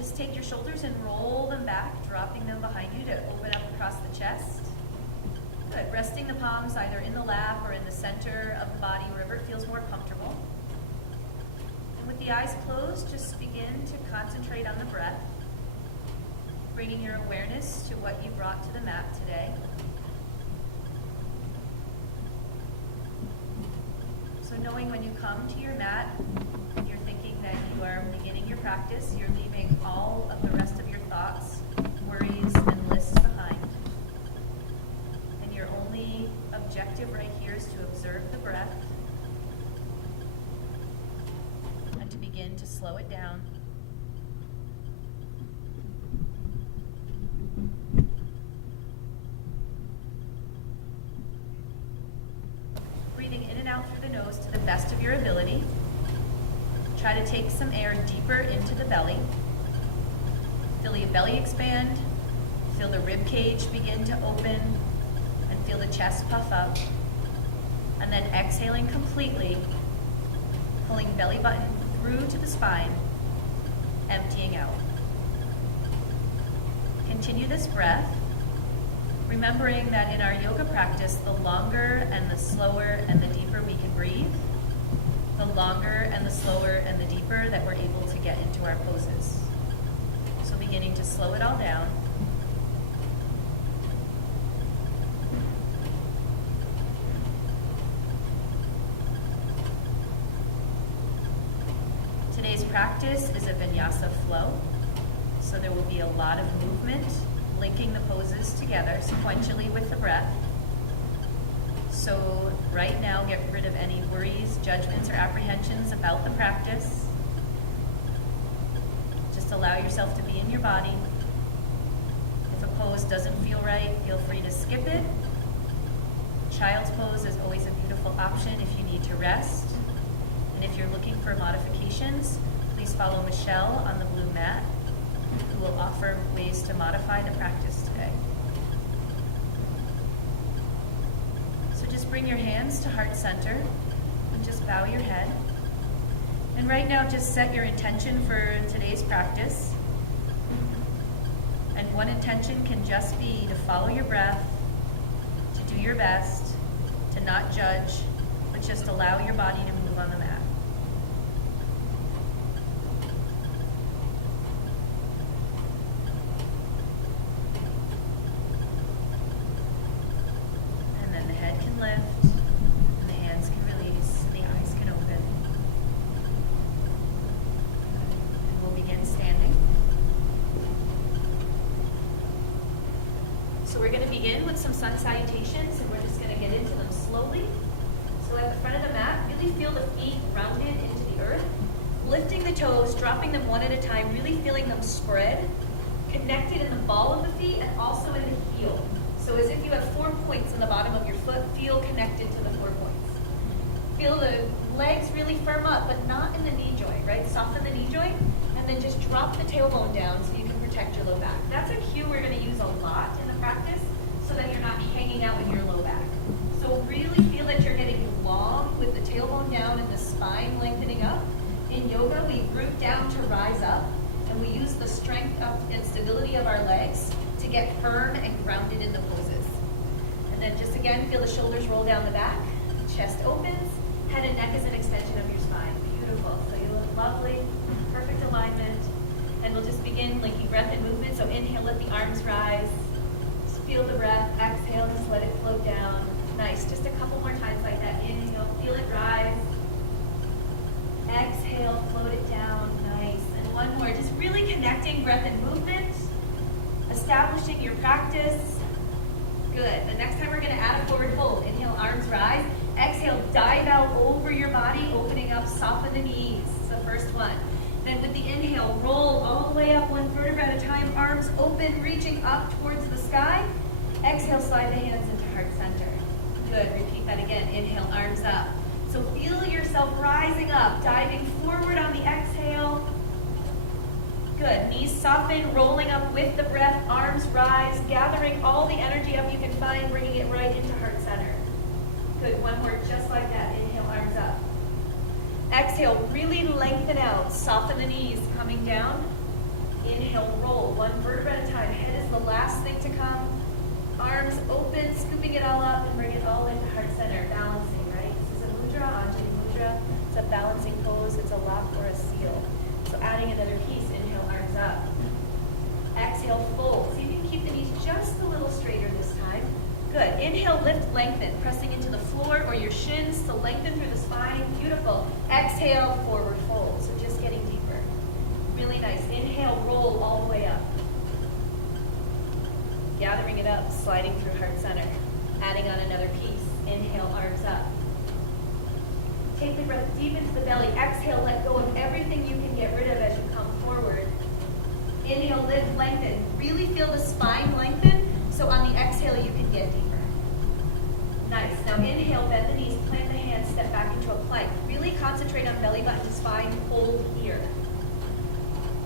just take your shoulders and roll them back, dropping them behind you to open up across the chest. Good. Resting the palms either in the lap or in the center of the body, wherever it feels more comfortable. And with the eyes closed, just begin to concentrate on the breath, bringing your awareness to what you brought to the mat today. So knowing when you come to your mat, you're thinking that you are beginning your practice, you're leaving all of the rest of your thoughts, worries, and lists behind. And your only objective right here is to observe the breath and to begin to slow it down. Breathing in and out through the nose to the best of your ability. Try to take some air deeper into the belly. Feel your belly expand. Feel the rib cage begin to open and feel the chest puff up. And then exhaling completely, pulling belly button through to the spine, emptying out. Continue this breath, remembering that in our yoga practice, the longer and the slower and the deeper we can breathe, the longer and the slower and the deeper that we're able to get into our poses. So beginning to slow it all down. Today's practice is a vinyasa flow, so there will be a lot of movement, linking the poses together sequentially with the breath. So right now, get rid of any worries, judgments, or apprehensions about the practice. Just allow yourself to be in your body. If a pose doesn't feel right, feel free to skip it. Child's pose is always a beautiful option if you need to rest. And if you're looking for modifications, please follow Michelle on the blue mat, who will offer ways to modify the practice today. So just bring your hands to heart center and just bow your head. And right now, just set your intention for today's practice. And one intention can just be to follow your breath, to do your best, to not judge, but just allow your body to move on the mat. And then the head can lift, and the hands can release, and the eyes can open. And we'll begin standing. So we're going to begin with some sun salutations, and we're just going to get into them slowly. So at the front of the mat, really feel the feet rounded into the earth, lifting the toes, dropping them one at a time, really feeling them spread, connected in the ball of the feet and also in the heel. So as if you have 4 points in the bottom of your foot, feel connected to the 4 points. Feel the legs really firm up, but not in the knee joint, right? Soften the knee joint, and then just drop the tailbone down so you can protect your low back. That's a cue we're going to use a lot in the practice so that you're not hanging out with your low back. So really feel that you're getting long with the tailbone down and the spine lengthening up. In yoga, we root down to rise up, and we use the strength up and stability of our legs to get firm and grounded in the poses. And then just again, feel the shoulders roll down the back, chest opens, head and neck is an extension of your spine. Beautiful. So you look lovely, perfect alignment. And we'll just begin linking breath and movement. So inhale, let the arms rise. Just feel the breath. Exhale, just let it float down. Nice. Just a couple more times like that. Inhale, feel it rise. Exhale, float it down. Nice. And one more. Just really connecting breath and movement. Establishing your practice. Good. The next time we're going to add a forward fold. Inhale, arms rise. Exhale, dive out over your body, opening up, soften the knees. It's the first one. Then with the inhale, roll all the way up one vertebra at a time, arms open, reaching up towards the sky. Exhale, slide the hands into heart center. Good. Repeat that again. Inhale, arms up. So feel yourself rising up, diving forward on the exhale. Good. Knees soften, rolling up with the breath, arms rise, gathering all the energy up you can find, bringing it right into heart center. Good. One more, just like that. Inhale, arms up. Exhale, really lengthen out. Soften the knees, coming down. Inhale, roll, one vertebra at a time. Head is the last thing to come. Arms open, scooping it all up and bring it all into heart center. Balancing, right? This is a mudra, Anjali mudra. It's a balancing pose. It's a lap or a seal. So adding another piece. Inhale, arms up. Exhale, fold. See if you can keep the knees just a little straighter this time. Good. Inhale, lift, lengthen, pressing into the floor or your shins to lengthen through the spine. Beautiful. Exhale, forward fold. So just getting deeper. Really nice. Inhale, roll all the way up. Gathering it up, sliding through heart center. Adding on another piece. Inhale, arms up. Take the breath deep into the belly. Exhale, let go of everything you can get rid of as you come forward. Inhale, lift, lengthen. Really feel the spine lengthen, so on the exhale you can get deeper. Nice. Now inhale, bend the knees, plant the hands, step back into a plank. Really concentrate on belly button to spine, hold here.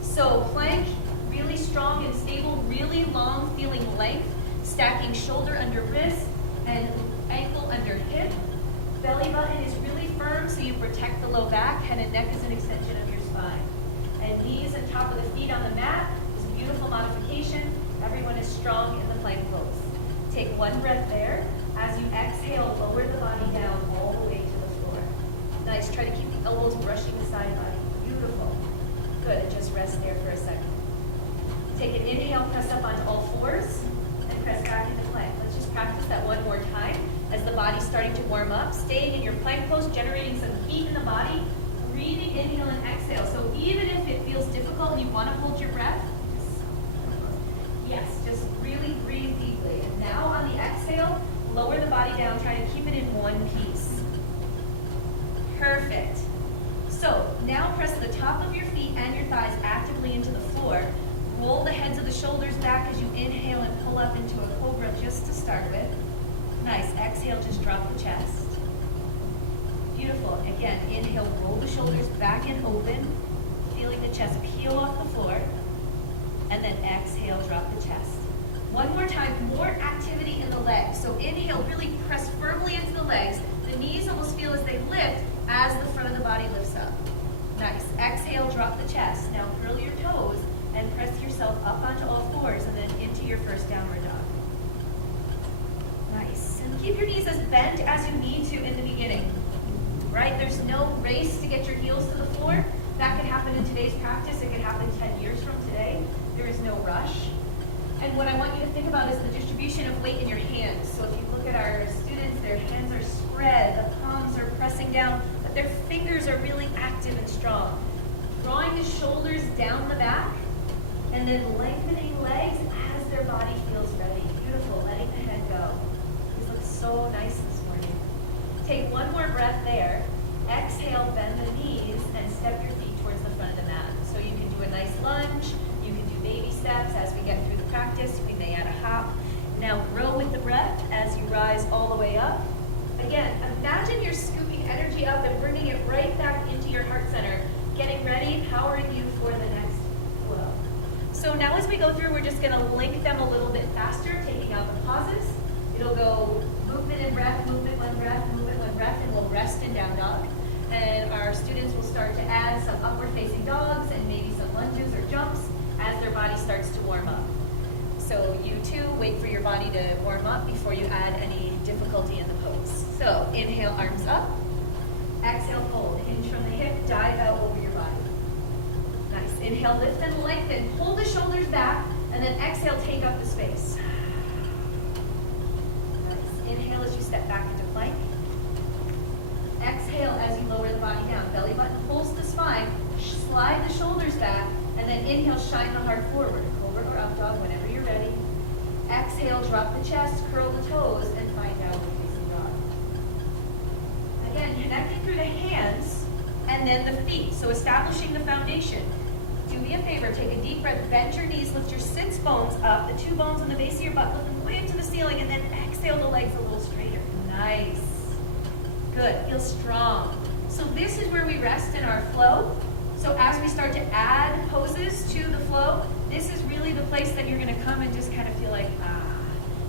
So plank, really strong and stable, really long feeling length, stacking shoulder under wrist and ankle under hip. Belly button is really firm so you protect the low back. Head and neck is an extension of your spine. And knees and top of the feet on the mat is a beautiful modification. Everyone is strong in the plank pose. Take one breath there. As you exhale, lower the body down all the way to the floor. Nice. Try to keep the elbows brushing the side body. Beautiful. Good. And just rest there for a second. Take an inhale, press up onto all fours, and press back into plank. Let's just practice that one more time as the body's starting to warm up. Staying in your plank pose, generating some heat in the body. Breathing, inhale and exhale. So even if it feels difficult and you want to hold your breath, just really breathe deeply. And now on the exhale, lower the body down, try to keep it in one piece. Perfect. So now press the top of your feet and your thighs actively into the floor. Roll the heads of the shoulders back as you inhale and pull up into a cobra just to start with. Nice. Exhale, just drop the chest. Beautiful. Again, inhale, roll the shoulders back and open, feeling the chest peel off the floor. And then exhale, drop the chest. One more time, more activity in the legs. So inhale, really press firmly into the legs. The knees almost feel as they lift as the front of the body lifts up. Nice. Exhale, drop the chest. Now curl your toes and press yourself up onto all fours and then into your first downward dog. Nice. And keep your knees as bent as you need to in the beginning. Right? There's no race to get your heels to the floor. That could happen in today's practice. It could happen 10 years from today. There is no rush. And what I want you to think about is the distribution of weight in your hands. So if you look at our students, their hands are spread, the palms are pressing down, but their fingers are really active and strong. Drawing the shoulders down the back, and then lengthening legs as their body feels ready. Beautiful, letting the head go. These look so nice this morning. Take one more breath there. Exhale, bend the knees, and step your feet towards the front of the mat. So you can do a nice lunge. You can do baby steps as we get through the practice. We may add a hop. Now grow with the breath as you rise all the way up. Again, imagine you're scooping energy up and bringing it right back into your heart center. Getting ready, powering you for the next flow. So now as we go through, we're just going to link them a little bit faster, taking out the pauses. It'll go movement and breath, movement, one breath, movement, one breath, and we'll rest in down dog. And our students will start to add some upward facing dogs and maybe some lunges or jumps as their body starts to warm up. So you too, wait for your body to warm up before you add any difficulty in the pose. So inhale, arms up. Exhale, fold. Hinge from the hip, dive out over your body. Nice. Inhale, lift and lengthen. Pull the shoulders back, and then exhale, take up the space. Nice. Inhale as you step back into plank. Exhale as you lower the body down. Belly button pulls the spine. Slide the shoulders back, and then inhale, shine the heart forward. Cobra or up dog whenever you're ready. Exhale, drop the chest, curl the toes, and find downward facing dog. Again, connecting through the hands and then the feet. So establishing the foundation. Do me a favor, take a deep breath, bend your knees, lift your sits bones up, the two bones on the base of your butt, lift them way into the ceiling, and then exhale the legs a little straighter. Nice. Good, feel strong. So this is where we rest in our flow. So as we start to add poses to the flow, this is really the place that you're gonna come and just kind of feel like,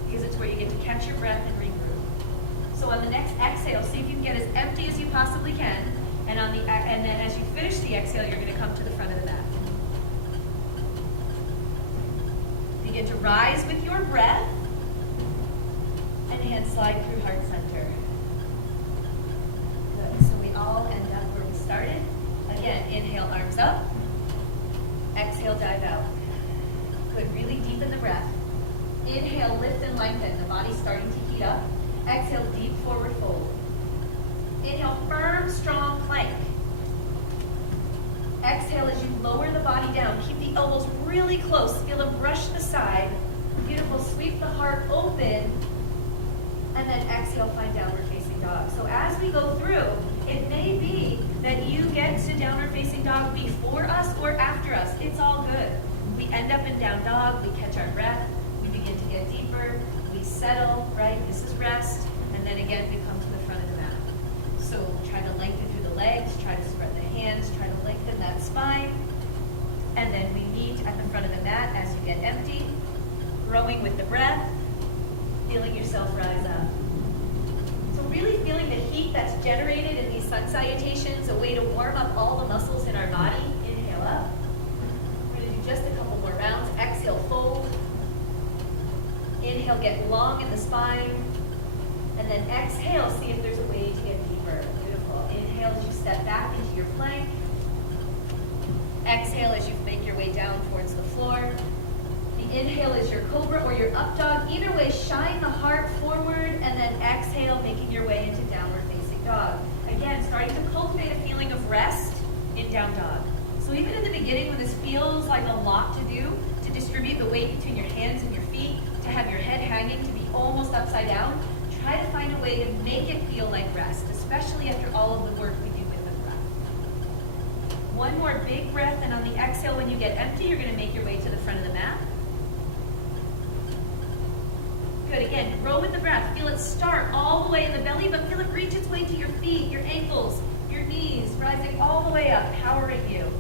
because it's where you get to catch your breath and regroup. So on the next exhale, see if you can get as empty as you possibly can. And then as you finish the exhale, you're gonna come to the front of the mat. begin to rise with your breath, and hands slide through heart center. Good, so we all end up where we started. Again, inhale, arms up. Exhale, dive out. Good, really deepen the breath. Inhale, lift and lengthen. The body's starting to heat up. Exhale, deep forward fold. Inhale, firm, strong plank. Exhale as you lower the body down. Keep the elbows really close. Feel them brush the side. Beautiful. Sweep the heart open. And then exhale, find downward facing dog. So as we go through, it may be that you get to downward facing dog before us or after us. It's all good. We end up in down dog. We catch our breath. We begin to get deeper. We settle, right? This is rest. And then again, we come to the front of the mat. So try to lengthen through the legs. Try to spread the hands. Try to lengthen that spine. And then we meet at the front of the mat as you get empty. Growing with the breath. Feeling yourself rise up. So really feeling the heat that's generated in these sun salutations, a way to warm up all the muscles in our body. Inhale up. We're going to do just a couple more rounds. Exhale, fold. Inhale, get long in the spine. And then exhale, see if there's a way to get deeper. Beautiful. Inhale as you step back into your plank. Exhale as you make your way down towards the floor. Inhale is your cobra or your up dog. Either way, shine the heart forward, and then exhale, making your way into downward facing dog. Again, starting to cultivate a feeling of rest in down dog. So even in the beginning, when this feels like a lot to do, to distribute the weight between your hands and your feet, to have your head hanging, to be almost upside down, try to find a way to make it feel like rest, especially after all of the work we do with the breath. One more big breath, and on the exhale, when you get empty, you're going to make your way to the front of the mat. Good, again, grow with the breath. Feel it start all the way in the belly, but feel it reach its way to your feet, your ankles, your knees, rising all the way up, powering you.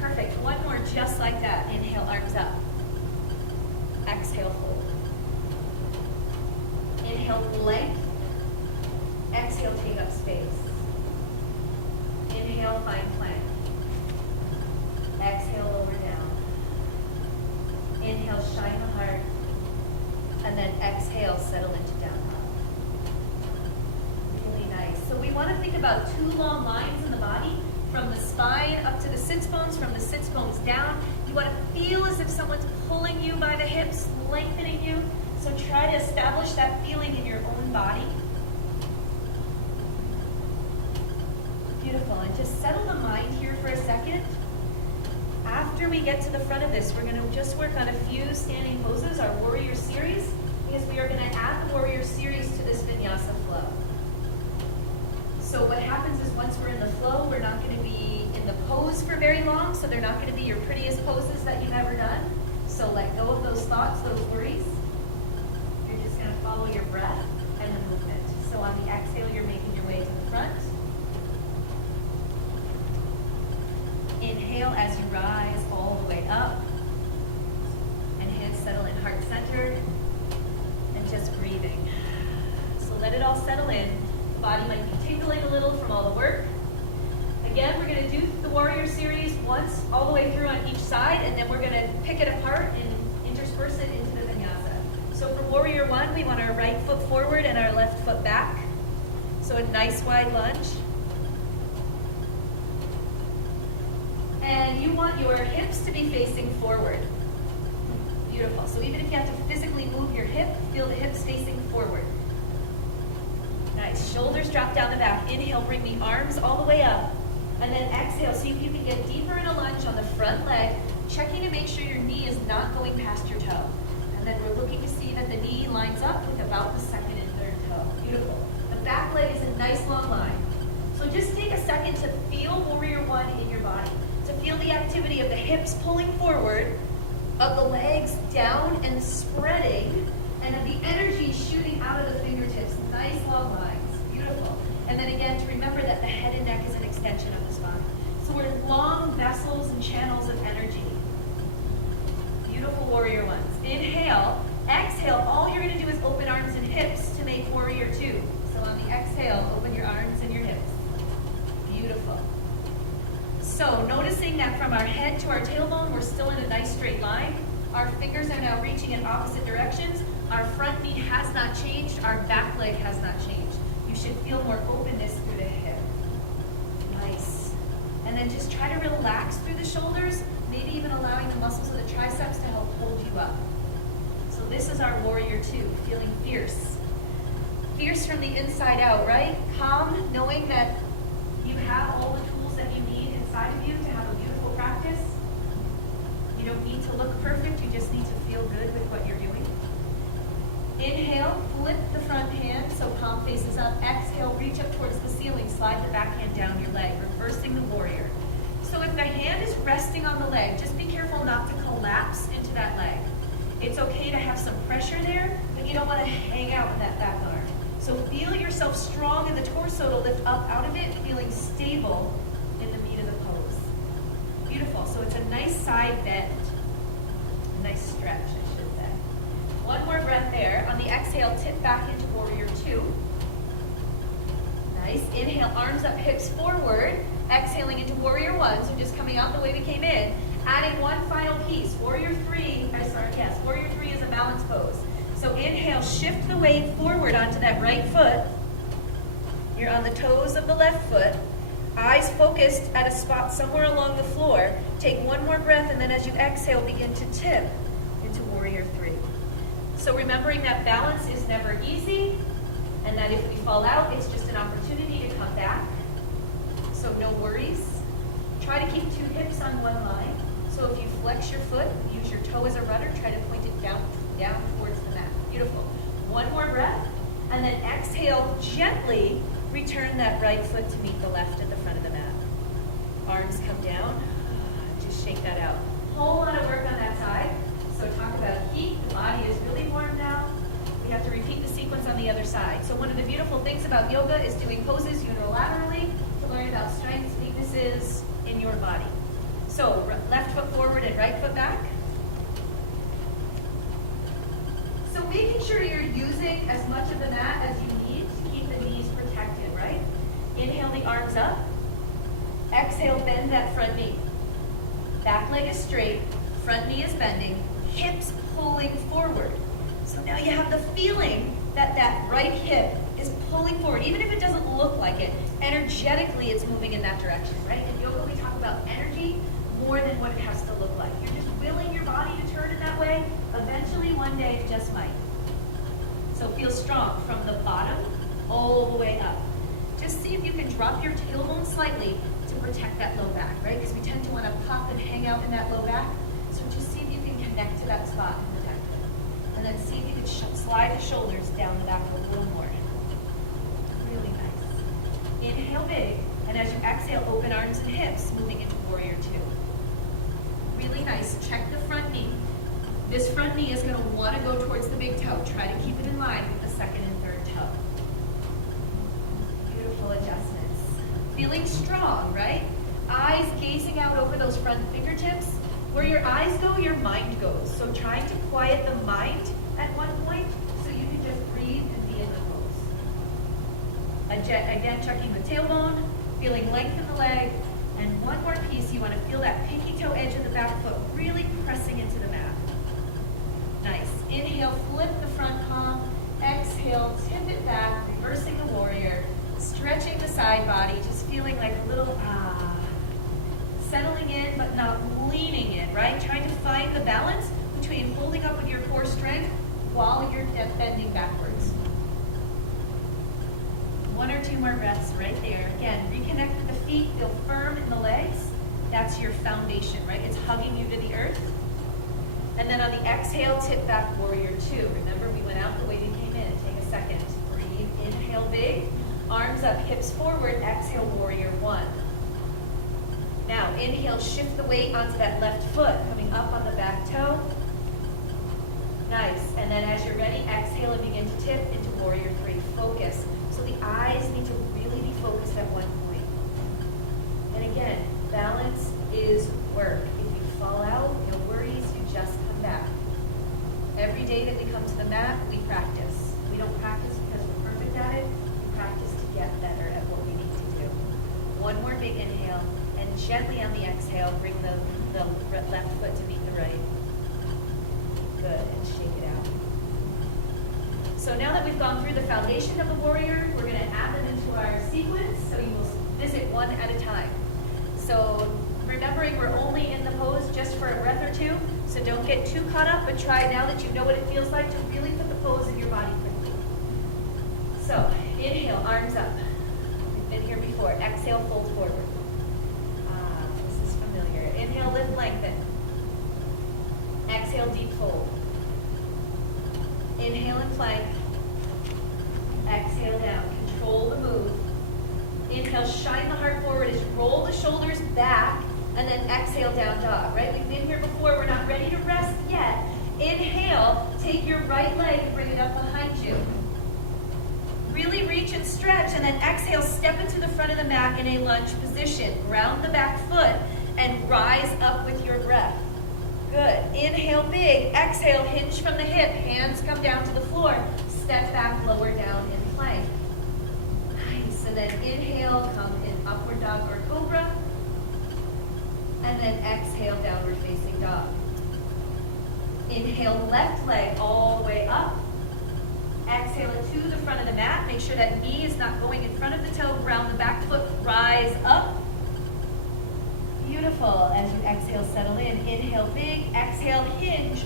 Perfect. One more just like that. Inhale, arms up. Exhale, fold. Inhale, length. Exhale, take up space. Inhale, find plank. Exhale, lower down. Inhale, shine the heart. And then exhale, settle into down dog. Really nice. So we want to think about two long lines in the body, from the spine up to the sits bones, from the sits bones down. You want to feel as if someone's pulling you by the hips, lengthening you. So try to establish that feeling in your own body. Beautiful. And just settle the mind here for a second. After we get to the front of this, we're going to just work on a few standing poses, our warrior series, because we are going to add the warrior series to this vinyasa flow. So what happens is once we're in the flow, we're not going to be in the pose for very long, so they're not going to be your prettiest poses that you've ever done. So let go of those thoughts, those worries. You're just going to follow your breath and the movement. So on the exhale, you're making your way to the front. Inhale as you rise all the way up. And hands settle in heart center. And just breathing. So let it all settle in. Body might be tingling a little from all the work. Again, we're going to do the warrior series once all the way through on each side, and then we're going to pick it apart and intersperse it into the vinyasa. So for warrior one, we want our right foot forward and our left foot back. So a nice wide lunge. And you want your hips to be facing forward. Beautiful. So even if you have to physically move your hip, feel the hips facing forward. Nice. Shoulders drop down the back. Inhale, bring the arms all the way up. And then exhale, see if you can get deeper in a lunge on the front leg, checking to make sure your knee is not going past your toe. And then we're looking to see that the knee lines up with about the second and third toe. Beautiful. The back leg is a nice long line. So just take a second to feel warrior one in your body. To feel the activity of the hips pulling forward, of the legs down and spreading, and of the energy shooting out of the fingertips. Nice long lines. Beautiful. And then again, to remember that the head and neck is an extension of the spine. So we're long vessels and channels of energy. Beautiful warrior ones. Inhale. Exhale. All you're going to do is open arms and hips to make warrior two. So on the exhale, open your arms and your hips. Beautiful. So noticing that from our head to our tailbone, we're still in a nice straight line. Our fingers are now reaching in opposite directions. Our front knee has not changed. Our back leg has not changed. You should feel more openness through the hip. Nice. And then just try to relax through the shoulders, maybe even allowing the muscles of the triceps to help hold you up. So this is our warrior two, feeling fierce. Fierce from the inside out, right? Calm, knowing that you have all the tools that you need inside of you to have a beautiful practice. You don't need to look perfect, you just need to feel good with what you're doing. Inhale, flip the front hand so palm faces up. Exhale, reach up towards the ceiling, slide the back hand down your leg, reversing the warrior. So if the hand is resting on the leg, just be careful not to collapse into that leg. It's okay to have some pressure there, but you don't want to hang out in that back arm. So feel yourself strong in the torso to lift up out of it, feeling stable in the meat of the pose. Beautiful. So it's a nice side bend. A nice stretch, I should say. One more breath there. On the exhale, tip back into warrior two. Nice. Inhale, arms up, hips forward. Exhaling into warrior one, so just coming out the way we came in. Adding one final piece. Warrior three is a balance pose. So inhale, shift the weight forward onto that right foot. You're on the toes of the left foot. Eyes focused at a spot somewhere along the floor. Take one more breath, and then as you exhale, begin to tip into warrior three. So remembering that balance is never easy, and that if we fall out, it's just an opportunity to come back. So no worries. Try to keep two hips on one line. So if you flex your foot, use your toe as a rudder, try to point it down towards the mat. Beautiful. One more breath, and then exhale, gently return that right foot to meet the left at the front of the mat. Arms come down, just shake that out. Whole lot of work on that side. So talk about heat, the body is really warm now. We have to repeat the sequence on the other side. So one of the beautiful things about yoga is doing poses unilaterally to learn about strengths, weaknesses in your body. So left foot forward and right foot back. So making sure you're using as much of the mat as you need to keep the knees protected, right? Inhale the arms up. Exhale, bend that front knee. Back leg is straight, front knee is bending, hips pulling forward. So now you have the feeling that that right hip is pulling forward. Even if it doesn't look like it, energetically it's moving in that direction, right? In yoga we talk about energy more than what it has to look like. You're just willing your body to turn in that way. Eventually one day it just might. So feel strong from the bottom all the way up. Just see if you can drop your tailbone slightly to protect that low back, right? Because we tend to want to pop and hang out in that low back. So just see if you can connect to that spot and protect it. And then see if you can slide the shoulders down the back a little more. Really nice. Inhale big, and as you exhale, open arms and hips, moving into warrior two. Really nice. Check the front knee. This front knee is going to want to go towards the big toe. Try to keep it in line with the second and third toe. Beautiful adjustments. Feeling strong, right? Eyes gazing out over those front fingertips. Where your eyes go, your mind goes. So trying to quiet the mind at one point so you can just breathe and be in the pose. Again, checking the tailbone, feeling length in the leg, and one more piece, you want to feel that pinky toe edge of the back foot really pressing into the mat. Nice. Inhale, flip the front palm. Exhale, tip it back, reversing the warrior, stretching the side body, just feeling like a little settling in but not leaning in, right? Trying to find the balance between holding up with your core strength while you're bending backwards. One or two more breaths right there. Again, reconnect with the feet, feel firm in the legs. That's your foundation, right? It's hugging you to the earth. And then on the exhale, tip back warrior two. Remember, we went out the way we came in. Take a second. Breathe. Inhale big. Arms up, hips forward. Exhale, warrior one. Now, inhale, shift the weight onto that left foot, coming up on the back toe. Nice. And then as you're ready, exhale and begin to tip into warrior three. Focus. So the eyes need to really be focused at one point. And again, balance is work. If you fall out, no worries, you just come back. Every day that we come to the mat, we practice. We don't practice because we're perfect at it. We practice to get better at what we need to do. One more big inhale. And gently on the exhale, bring the left foot to meet the right. Good, and shake it out. So now that we've gone through the foundation of the warrior, we're gonna add them into our sequence, so you will visit one at a time. So remembering we're only in the pose just for a breath or two, so don't get too caught up, but try now that you know what it feels like to really put the pose in your body quickly. So inhale, arms up. We've been here before. Exhale, fold forward. This is familiar. Inhale, lift, lengthen. Exhale, deep fold. Inhale and plank. Exhale down. Control the move. Inhale, shine the heart forward as you roll the shoulders back, and then exhale, down dog, right? We've been here before. We're not ready to rest yet. Inhale, take your right leg and bring it up behind you. Really reach and stretch, and then exhale, step into the front of the mat in a lunge position. Ground the back foot and rise up with your breath. Good. Inhale big. Exhale, hinge from the hip. Hands come down to the floor. Step back, lower down in plank. Nice. And then inhale, come in upward dog or cobra. And then exhale, downward facing dog. Inhale, left leg all the way up. Exhale it to the front of the mat. Make sure that knee is not going in front of the toe. Ground the back foot. Rise up. Beautiful. As you exhale, settle in. Inhale big. Exhale, hinge.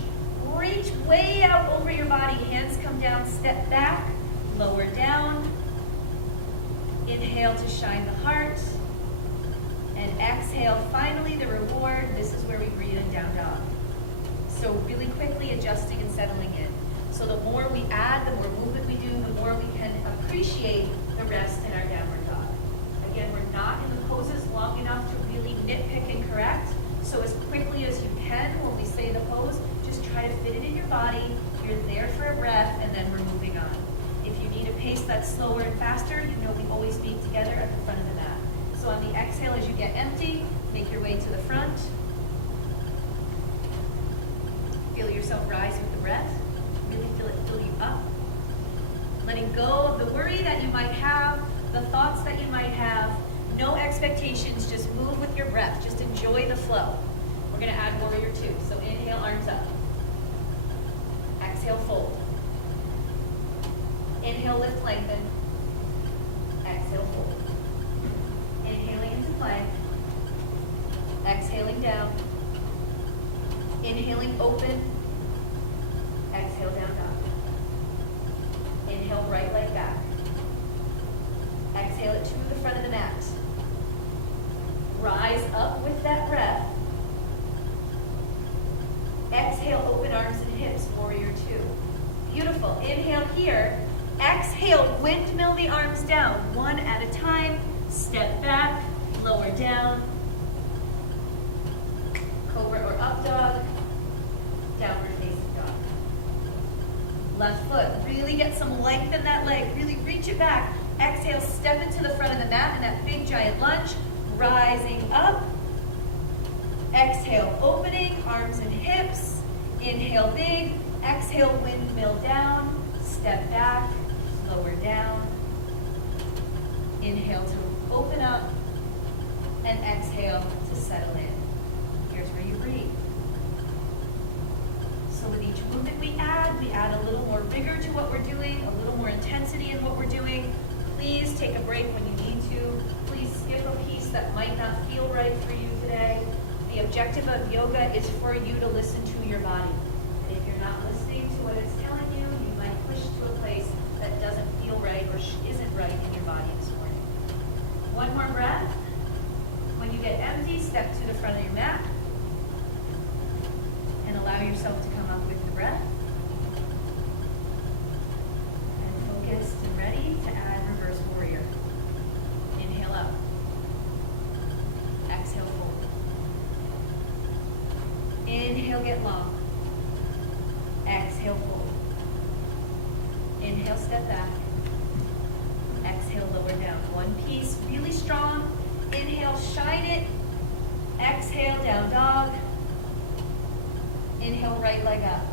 Reach way out over your body. Hands come down. Step back. Lower down. Inhale to shine the heart. And exhale, finally the reward. This is where we breathe in down dog. So really quickly adjusting and settling in. So the more we add, the more movement we do, the more we can appreciate the rest in our downward dog. Again, we're not in the poses long enough to really nitpick and correct. So as quickly as you can when we say the pose, just try to fit it in your body. You're there for a breath, and then we're moving on. If you need a pace that's slower and faster, you know we always be together at the front of the mat. So on the exhale, as you get empty, make your way to the front. Feel yourself rise with the breath. Really feel it fill you up. Letting go of the worry that you might have, the thoughts that you might have. No expectations, just move with your breath. Just enjoy the flow. We're gonna add warrior two. So inhale, arms up. Exhale, fold. Inhale, lift, lengthen. Exhale, fold. Inhaling into plank. Exhaling down. Inhaling, open. Exhale, down dog. Inhale, right leg back. Exhale it to the front of the mat. Rise up with that breath. Exhale, open arms and hips, warrior two. Beautiful. Inhale here. Exhale, windmill the arms down, one at a time. Step back, lower down. Cobra or up dog. Downward facing dog. Left foot, really get some length in that leg. Really reach it back. Exhale, step into the front of the mat in that big giant lunge. Rising up. Exhale, opening, arms and hips. Inhale big. Exhale, windmill down. Step back, lower down. Inhale to open up. And exhale to settle in. Here's where you breathe. So with each movement we add a little more vigor to what we're doing, a little more intensity in what we're doing. Please take a break when you need to. Please skip a piece that might not feel right for you today. The objective of yoga is for you to listen to your body. And if you're not listening to what it's telling you, you might push to a place that doesn't feel right or isn't right in your body this morning. One more breath. When you get empty, step to the front of your mat. And allow yourself to come up with the breath. And focused and ready to add reverse warrior. Inhale up. Exhale, fold. Inhale, get long. Exhale, fold. Inhale, step back. Exhale, lower down. One piece, really strong. Inhale, shine it. Exhale, down dog. Inhale, right leg up.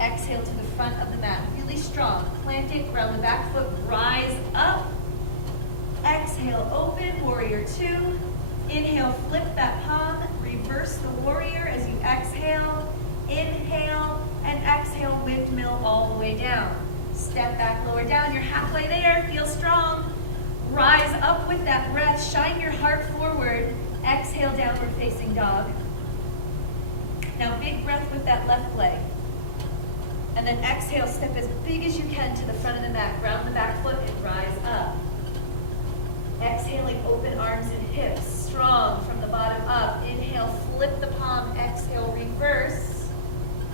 Exhale to the front of the mat. Really strong. Plant it, ground the back foot, rise up. Exhale, open, warrior two. Inhale, flip that palm. Reverse the warrior as you exhale. Inhale and exhale, windmill all the way down. Step back, lower down. You're halfway there. Feel strong. Rise up with that breath. Shine your heart forward. Exhale, downward facing dog. Now big breath with that left leg. And then exhale, step as big as you can to the front of the mat. Ground the back foot and rise up. Exhaling, open arms and hips. Strong from the bottom up. Inhale, flip the palm. Exhale, reverse.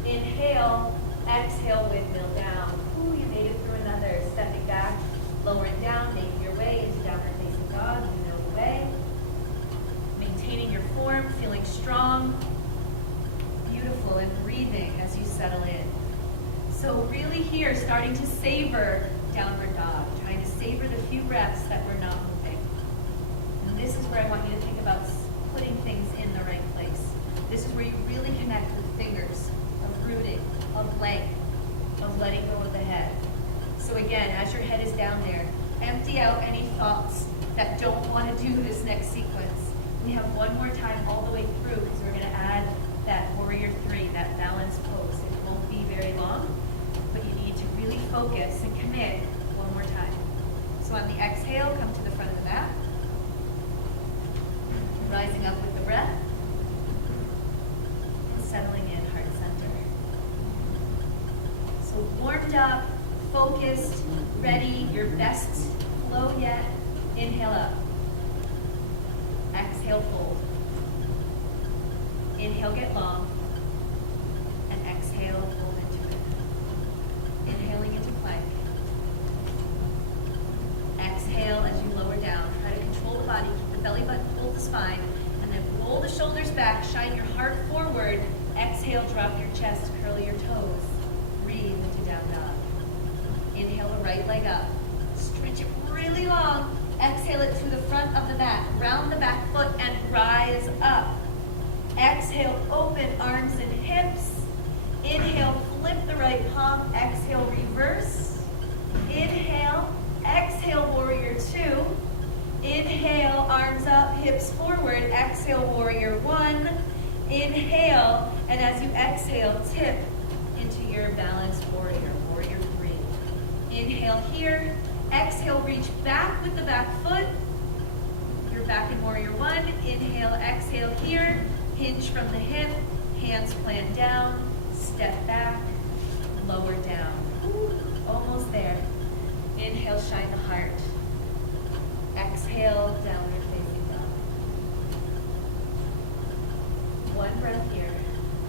Inhale, exhale, windmill down. Ooh, you made it through another. Stepping back, lowering down, making your way into downward facing dog. You know the way. Maintaining your form, feeling strong. Beautiful, and breathing as you settle in. So really here, starting to savor downward dog, trying to savor the few breaths that we're not moving. And this is where I want you to think about putting things in the right place. This is where you really connect with fingers, of rooting, of length, of letting go of the head. So again, as your head is down there, empty out any thoughts that don't want to do this next sequence. We have one more time all the way through because we're going to add that warrior three, that balance pose. It won't be very long, but you need to really focus and commit one more time. So on the exhale, come to the front of the mat. Rising up with the breath. And settling in, heart center. So warmed up, focused, ready, your best flow yet. Inhale up. Exhale, fold. Inhale, get long. And exhale, fold into it. Inhaling into plank. Exhale as you lower down. Try to control the body, keep the belly button, hold the spine, and then roll the shoulders back, shine your heart forward. Exhale, drop your chest, curl your toes. Breathe into down dog. Inhale the right leg up. Stretch it really long. Exhale it to the front of the mat. Round the back foot and rise up. Exhale, open arms and hips. Inhale, flip the right palm. Exhale, reverse. Inhale, exhale, warrior two. Inhale, arms up, hips forward. Exhale, warrior one. Inhale, and as you exhale, tip into your balanced warrior, warrior three. Inhale here. Exhale, reach back with the back foot. You're back in warrior one. Inhale, exhale here. Hinge from the hip. Hands plant down. Step back. Lower down. Ooh, almost there. Inhale, shine the heart. Exhale, downward facing dog. One breath here.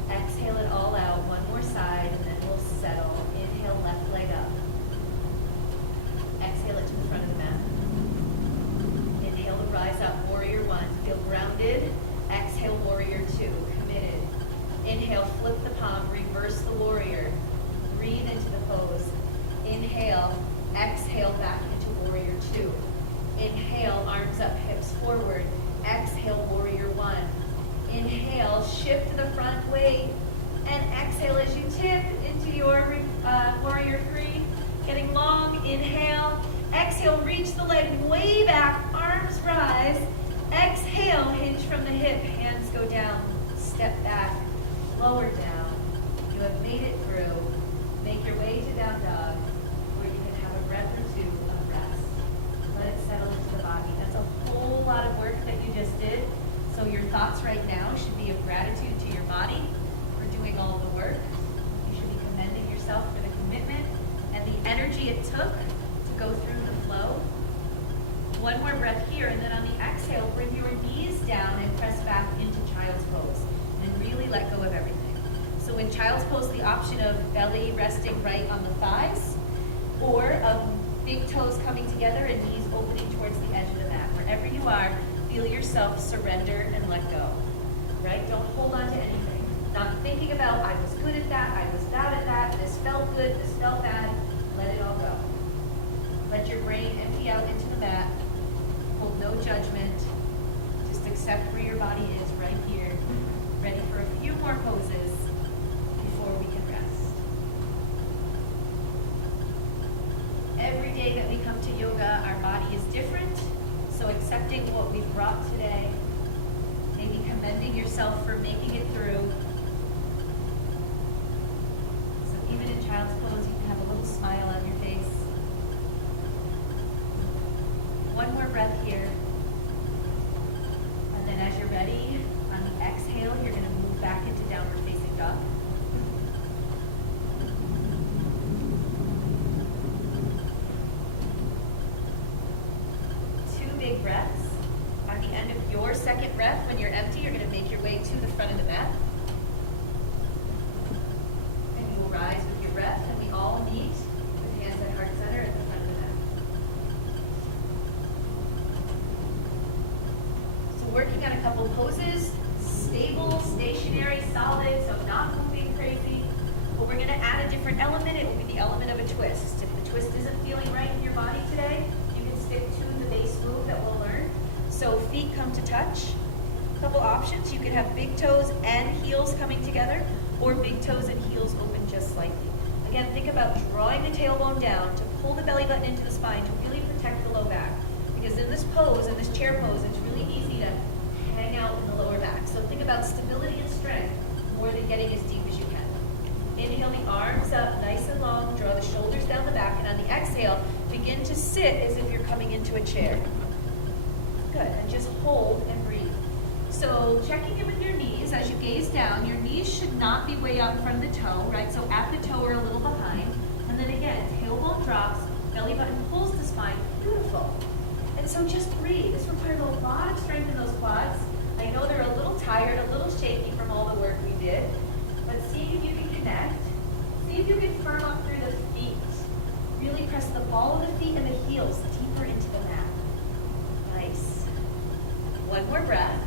Exhale it all out. One more side, and then we'll settle. Inhale, left leg up. Exhale it to the front of the mat. Inhale to rise up, warrior one. Feel grounded. Exhale, warrior two. Committed. Inhale, flip the palm, reverse the warrior. Breathe into the pose. Inhale, exhale back into warrior two. Inhale, arms up, hips forward. Exhale, warrior one. Inhale, shift to the front weight. And exhale as you tip into your warrior three. Getting long, inhale. Exhale, reach the leg way back, arms rise. Exhale, hinge from the hip, hands go down. Step back, lower down. You have made it through. Make your way to down dog, where you can have a breath or two of rest. Let it settle into the body. That's a whole lot of work that you just did. So your thoughts right now should be of gratitude to your body for doing all the work. You should be commending yourself for the commitment and the energy it took to go through the flow. One more breath here, and then on the exhale, bring your knees down and press back into child's pose. And really let go of everything. So in child's pose, the option of belly resting right on the thighs, or of big toes coming together and knees opening towards the edge of the mat. Wherever you are, feel yourself surrender and let go. Right? Don't hold on to anything. Not thinking about, I was good at that, I was bad at that, this felt good, this felt bad. Let it all go. Let your brain empty out into the mat. Hold no judgment. Just accept where your body is right here. Ready for a few more poses before we can rest. Every day that we come to yoga, our body is different. So accepting what we've brought today, maybe commending yourself for making it through, child's pose, you can have a little smile on your face. One more breath here. And then as you're ready, on the exhale, you're going to move back into downward facing dog. Big breaths. At the end of your second breath, when you're empty, you're going to make your way to the front of the mat. And you will rise with your breath, and we all meet with hands at heart center at the front of the mat. So working on a couple poses, stable, stationary, solid, so not moving crazy. But we're going to add a different element. It will be the element of a twist. If the twist isn't feeling right in your body today, you can stick to the base move that we'll learn. So feet come to touch. A couple options. You could have big toes and heels coming together, or big toes and heels open just slightly. Again, think about drawing the tailbone down to pull the belly button into the spine to really protect the low back. Because in this pose, in this chair pose, it's really easy to hang out in the lower back. So think about stability and strength more than getting as deep as you can. Inhale the arms up nice and long, draw the shoulders down the back, and on the exhale, begin to sit as if you're coming into a chair. Good, and just hold and breathe. So checking in with your knees as you gaze down, your knees should not be way out in front of the toe, right? So at the toe or a little behind. And then again, tailbone drops, belly button pulls the spine, beautiful. And so just breathe. This requires a lot of strength in those quads. I know they're a little tired, a little shaky from all the work we did, but see if you can connect. See if you can firm up through the feet. Really press the ball of the feet and the heels deeper into the mat. Nice. One more breath.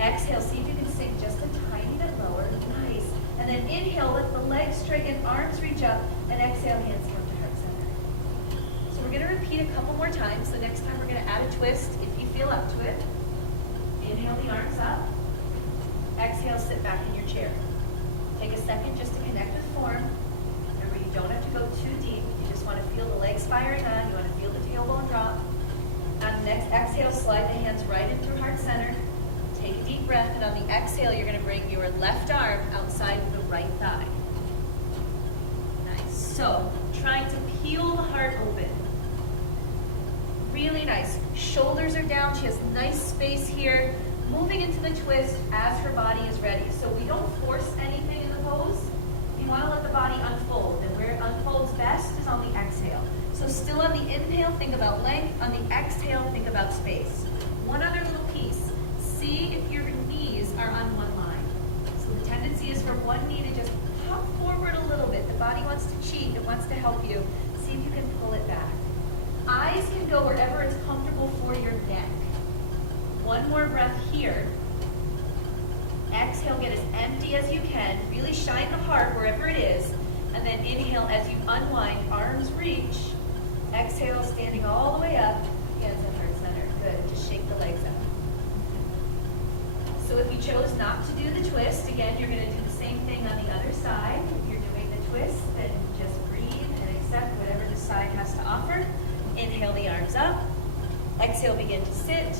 Exhale, see if you can sink just a tiny bit lower. Nice. And then inhale, lift the legs straighten, arms reach up, and exhale, hands come to heart center. So we're going to repeat a couple more times. The next time we're going to add a twist if you feel up to it. Inhale the arms up. Exhale, sit back in your chair. Take a second just to connect with form. Remember, you don't have to go too deep. You just want to feel the legs firing on. You want to feel the tailbone drop. On the next exhale, slide the hands right in through heart center. Take a deep breath, and on the exhale, you're going to bring your left arm outside of the right thigh. Nice. So, trying to peel the heart open. Really nice. Shoulders are down. She has nice space here. Moving into the twist as her body is ready. So we don't force anything in the pose. You want to let the body unfold, and where it unfolds best is on the exhale. So still on the inhale, think about length. On the exhale, think about space. One other little piece. See if your knees are on one line. So the tendency is for one knee to just pop forward a little bit. The body wants to cheat. It wants to help you. See if you can pull it back. Eyes can go wherever it's comfortable for your neck. One more breath here. Exhale, get as empty as you can. Really shine the heart wherever it is. And then inhale as you unwind, arms reach. Exhale, standing all the way up. Hands at heart center. Good. Just shake the legs out. So if you chose not to do the twist, again, you're going to do the same thing on the other side. If you're doing the twist, then just breathe and accept whatever the side has to offer. Inhale the arms up. Exhale, begin to sit.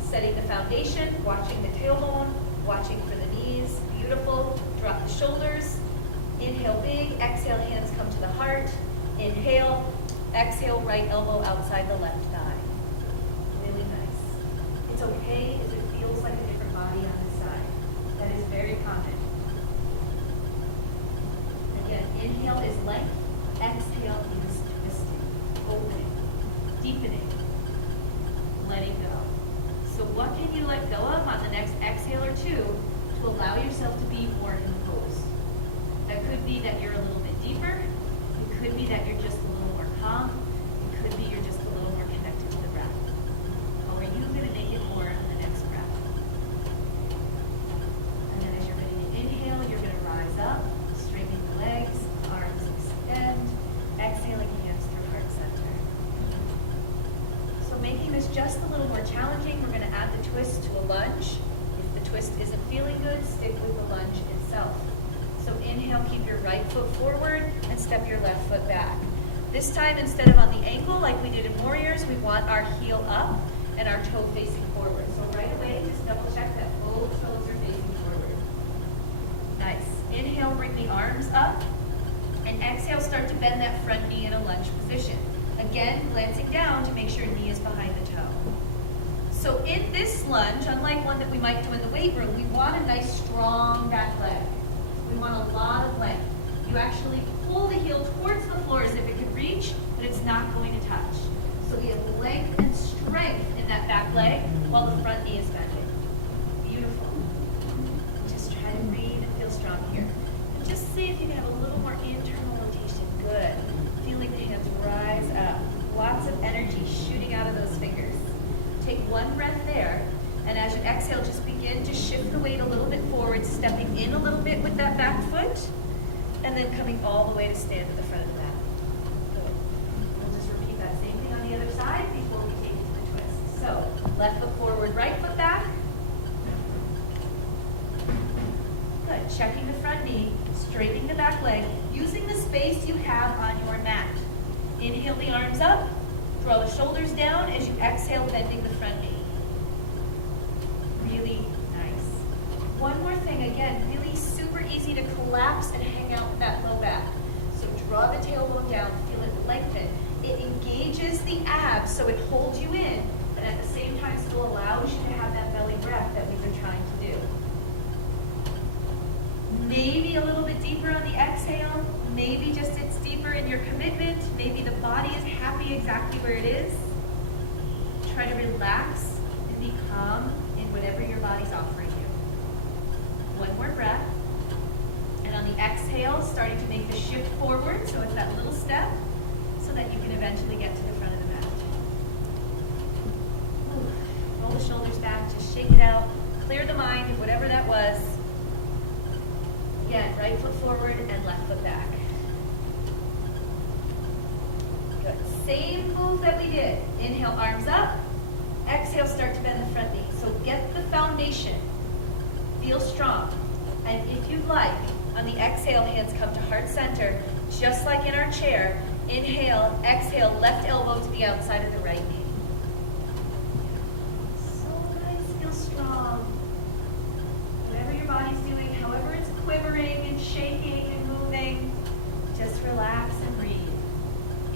Setting the foundation, watching the tailbone, watching for the knees. Beautiful. Drop the shoulders. Inhale big. Exhale, hands come to the heart. Inhale. Exhale, right elbow outside the left thigh. Really nice. It's okay if it feels like a different body on this side. That is very common. Again, inhale is length. Exhale is twisting, opening, deepening, letting go. So what can you let go of on the next exhale or two to allow yourself to be more in the pose? That could be that you're a little bit deeper. It could be that you're just a little more calm. It could be you're just a little more connected to the breath. How are you going to make it more on the next breath? And then as you're ready to inhale, you're going to rise up, straighten the legs, arms extend, exhaling hands through heart center. So making this just a little more challenging, we're going to add the twist to a lunge. If the twist isn't feeling good, stick with the lunge itself. So inhale, keep your right foot forward and step your left foot back. This time, instead of on the ankle like we did in Warriors, we want our heel up and our toe facing forward. So right away, just double check that both toes are facing forward. Nice. Inhale, bring the arms up. And exhale, start to bend that front knee in a lunge position. Again, glancing down to make sure knee is behind the toe. So in this lunge, unlike one that we might do in the weight room, we want a nice strong back leg. We want a lot of length. You actually pull the heel towards the floor as if it could reach, but it's not going to touch. So we have length and strength in that back leg while the front knee is bending. Beautiful. Just try to breathe and feel strong here. And just see if you can have a little more internal rotation. Good. Feeling the hands rise up. Lots of energy shooting out of those fingers. Take one breath there, and as you exhale, just begin to shift the weight a little bit forward, stepping in a little bit with that back foot, and then coming all the way to stand at the front of the mat. Good. We'll just repeat that same thing on the other side before we take it to the twist. So, left foot forward, right foot back. Good. Checking the front knee, straightening the back leg, using the space you have on your mat. Inhale the arms up. Draw the shoulders down as you exhale, bending the front knee. Really nice. One more thing, again, really super easy to collapse and hang out with that low back. So draw the tailbone down, feel it lengthen. It engages the abs, so it holds you in, but at the same time still allows you to have that belly breath that we've been trying to do. Maybe a little bit deeper on the exhale. Maybe just it's deeper in your commitment. Maybe the body is happy exactly where it is. Try to relax and be calm in whatever your body's offering you. One more breath. And on the exhale, starting to make the shift forward. So it's that little step so that you can eventually get to the front of the mat. Roll the shoulders back, just shake it out. Clear the mind of whatever that was. Again, right foot forward and left foot back. Good. Same move that we did. Inhale, arms up. Exhale, start to bend the front knee. So get the foundation. Feel strong. And if you'd like, on the exhale, hands come to heart center, just like in our chair. Inhale, exhale, left elbow to the outside of the right knee. So nice, feel strong. Whatever your body's doing, however it's quivering and shaking and moving, just relax and breathe.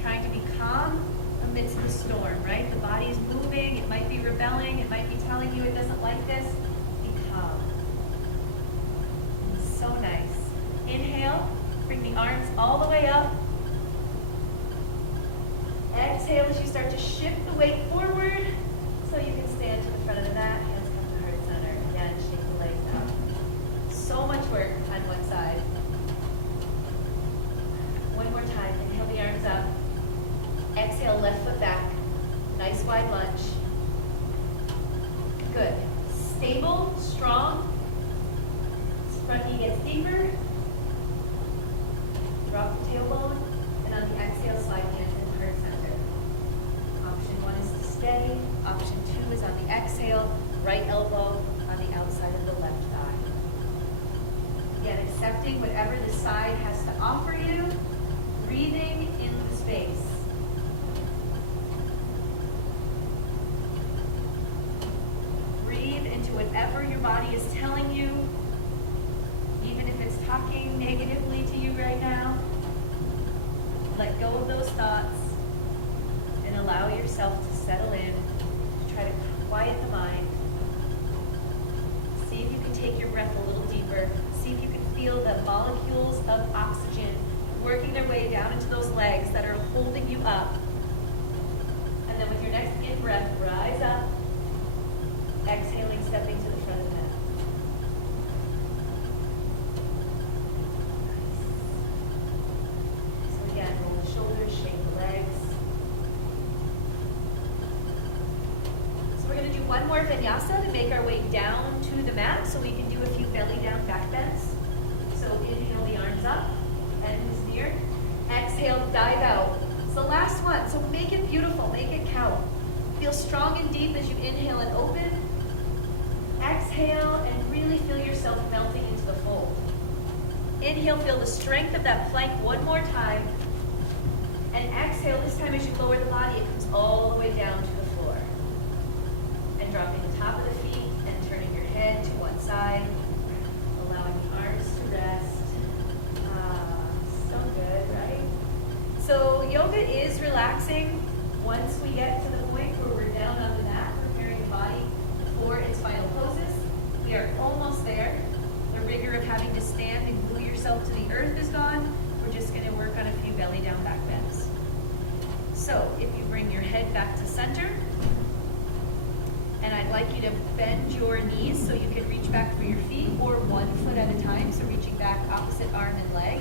Trying to be calm amidst the storm, right? The body is moving, it might be rebelling, it might be telling you it doesn't like this. Be calm. So nice. Inhale, bring the arms all the way up. Exhale as you start to shift the weight forward so you can stand to the front of the mat. Hands come to heart center. Again, shake the legs out. So much work on one side. One more time. Inhale the arms up. Exhale, left foot back. Nice wide lunge. Good. Stable, strong. Front knee gets deeper. Drop the tailbone. And on the exhale, slide hands into heart center. Option 1 is to stay. Option 2 is on the exhale. Right elbow on the outside of the left thigh. Again, accepting whatever the side has to offer you. Breathing in the space. Breathe into whatever your body is telling you, even if it's talking negatively to you right now. Let go of those thoughts and allow yourself to settle in. Try to quiet the mind. See if you can take your breath a little deeper. See if you can feel the molecules of oxygen working their way down into those legs that are holding you up. And then with your next in-breath, rise up. Exhaling, stepping to the front of the mat. Nice. So again, roll the shoulders, shake the legs. So we're going to do one more vinyasa to make our way down to the mat so we can do a few belly down back bends. So inhale the arms up, head is near. Exhale, dive out. It's the last one, so make it beautiful, make it count. Feel strong and deep as you inhale and open. Exhale and really feel yourself melting into the fold. Inhale, feel the strength of that plank one more time. And exhale, this time as you lower the body, it comes all the way down to the floor. And dropping the top of the feet and turning your head to one side, allowing the arms to rest. center. And I'd like you to bend your knees so you can reach back for your feet, or 1 foot at a time, so reaching back opposite arm and leg.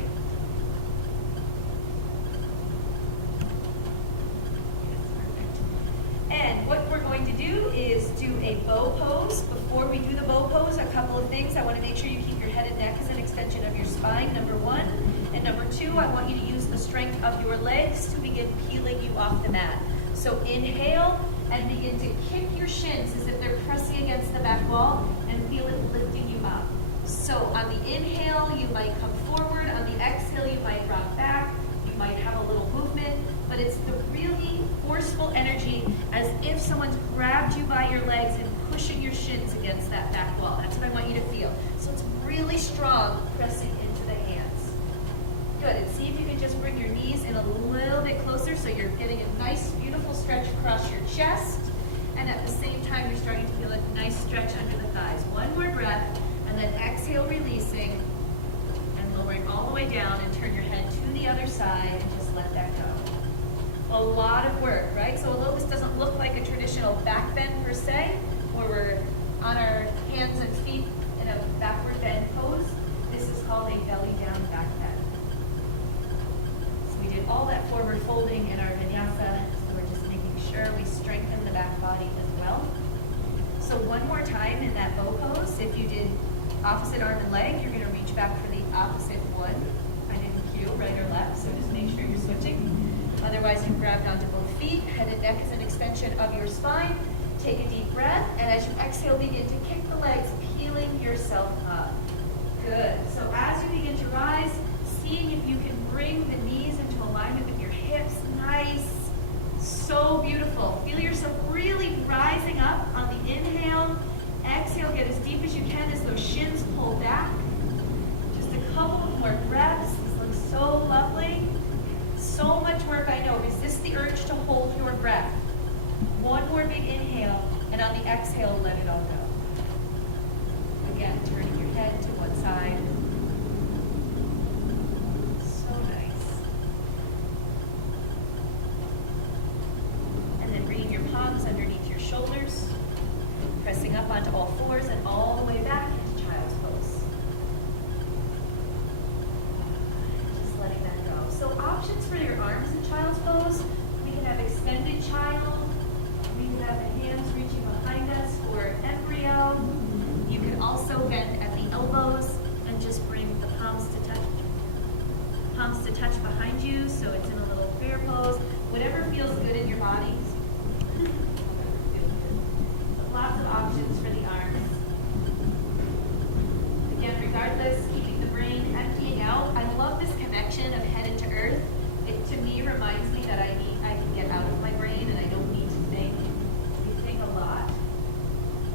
And what we're going to do is do a bow pose. Before we do the bow pose, a couple of things. I want to make sure you keep your head and neck as an extension of your spine, number 1. And number 2, I want you to use the strength of your legs to begin peeling you off the mat. So inhale and begin to kick your shins as if they're pressing against the back wall, and feel it lifting you up. So on the inhale, you might come forward. On the exhale, you might rock back. You might have a little movement, but it's the really forceful energy as if someone's grabbed you by your legs and pushing your shins against that back wall. That's what I want you to feel. So it's really strong, pressing into the hands. Good, and see if you can just bring your knees in a little bit closer so you're getting a nice, beautiful stretch across your chest, and at the same time you're starting to feel a nice stretch under the thighs. 1 more breath, and then exhale, releasing, and lowering all the way down, and turn your head to the other side, and just let that go. A lot of work, right? So although this doesn't look like a traditional back bend per se, where we're on our hands and feet in a backward bend pose, this is called a belly down back bend. So we did all that forward folding in our vinyasa, so we're just making sure we strengthen the back body as well. So 1 more time in that bow pose. If you did opposite arm and leg, you're going to reach back for the opposite one. I didn't cue right or left, so just make sure you're switching. Otherwise, you've grabbed onto both feet. Head and neck is an extension of your spine. Take a deep breath, and as you exhale, begin to kick the legs, peeling yourself up. Good. So as you begin to rise, seeing if you can bring the knees into alignment with your hips. Nice. So beautiful. Feel yourself really rising up on the inhale. Exhale, get as deep as you can as those shins pull back. Just a couple of more breaths. This looks so lovely. So much work, I know. Resist the urge to hold your breath. 1 more big inhale, and on the exhale, let it all go. Again, turning your head to one side. So nice. And then bringing your palms underneath your shoulders, pressing up onto all fours and all the way back into child's pose. Just letting that go. So options for your arms in child's pose, we can have extended child, we can have the hands reaching behind us for embryo. You can also bend at the elbows and just bring the palms to touch behind you, so it's in a little bear pose. Whatever feels good in your body. Lots of options for the arms. Again, regardless, keeping the brain emptying out. I love this connection of head into earth. It, to me, reminds me that I can get out of my brain and I don't need to think. We think a lot,